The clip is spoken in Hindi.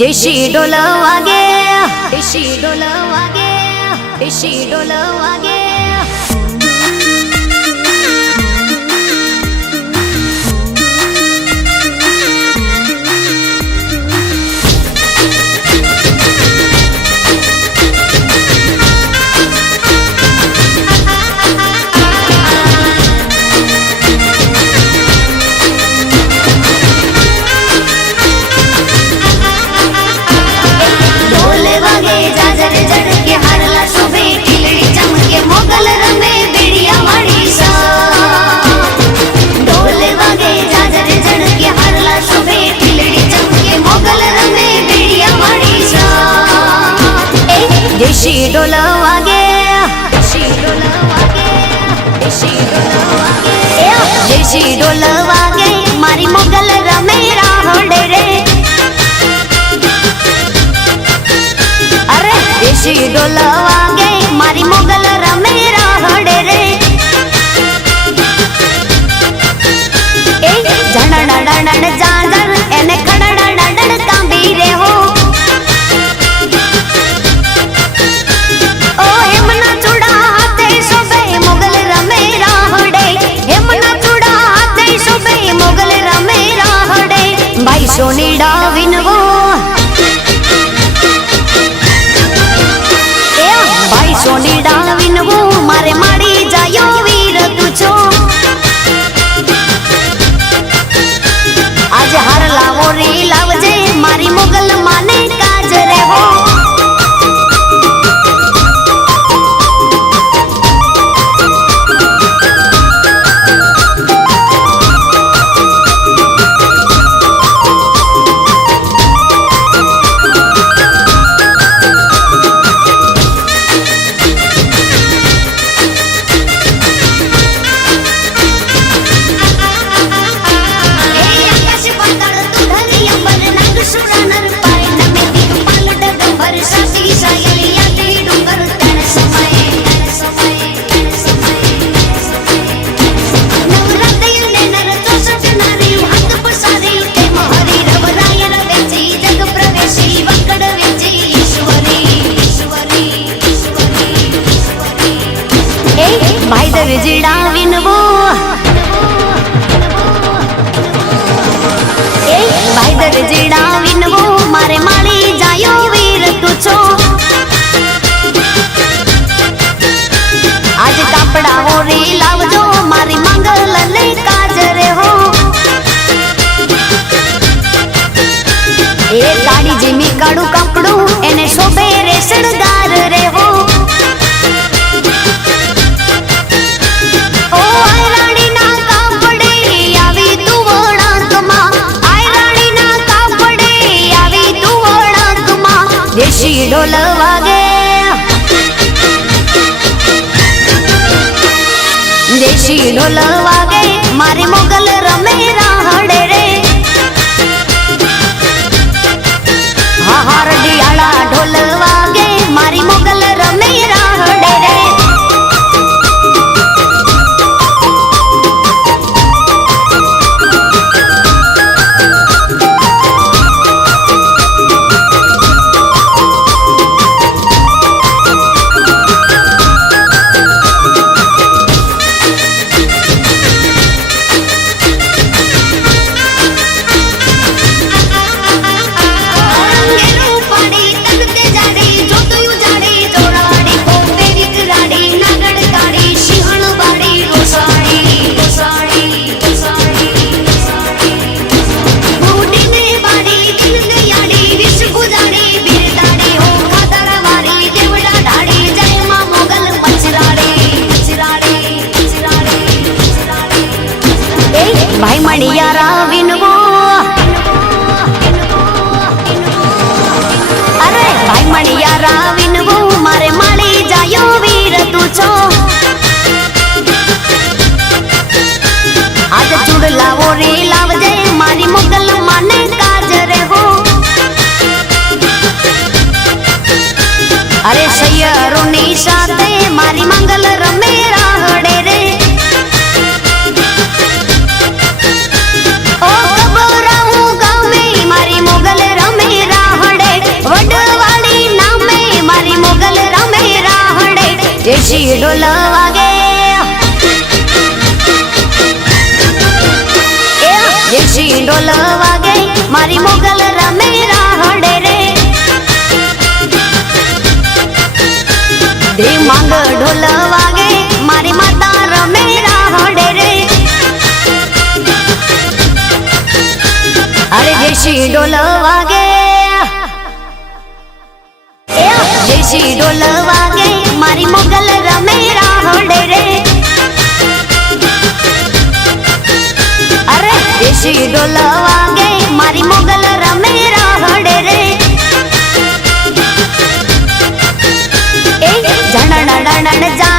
देशी ढोल वागे, देशी ढोल वागे, देशी ढोल वागे। देशी ढोल वागे, देशी ढोल वागे, देशी ढोल वागे, देशी ढोल वागे मारी मोगल रमे राहोड़े रे। अरे देशी ढोल वागे मारी मोगल रमे राहोड़े रे। झण डण जाजर एने खड़ड़ डड़ कांबी रे हो। सोनी डाविन वो भाई सोनी डाविन वो मारे माड़ी जायो वीर तुझो। आज हर लावो रे लावजे मारी मोगल माने काज रे हो। भाई दर्जिड़ा विनवो, भाई दर्जिड़ा विनवो मारे माली जायो वीर तुझो। आज कपड़ा हो रे लावजो मारी मंगल ले काज रे हो। एक गाड़ी जिमी काड़ू कपड़ू एने शोभे रे शणगार रे हो। देशी ढोल वागे, देशी ढोल वागे मारे मोगल रमे राहड़े रे। हार दियाला ढोल वागे मारी मोगल रमे राहड़े रे। भाई मणियारा विनवो, अरे भाई मणियारा विनवो मारे माली जायो वीर तुझो। आज चुड़ला वो रे लावजे मारी मोगल माने काज रे हो। अरे सैयरो नी साथे मारी मंगल रमे राहड़े रे। ओ कबराऊ गाँव में मारी मोगल रमे राहड़े। દેશી ઢોલ વાગે દેશી ઢોલ વાગે મારી મોગલ રમે રાહડે રે ધીમાંગ ઢોલ વાગે મારી માતા રમે રાહડે રે અરે દેશી ઢોલ વાગે દેશી ઢોલ વાગે મારી મોગલ રમે રાહડે રે અરે દેશી ઢોલ વાગે મારી મોગલ રમે રાહડે રે એ જણણ ડણણ જા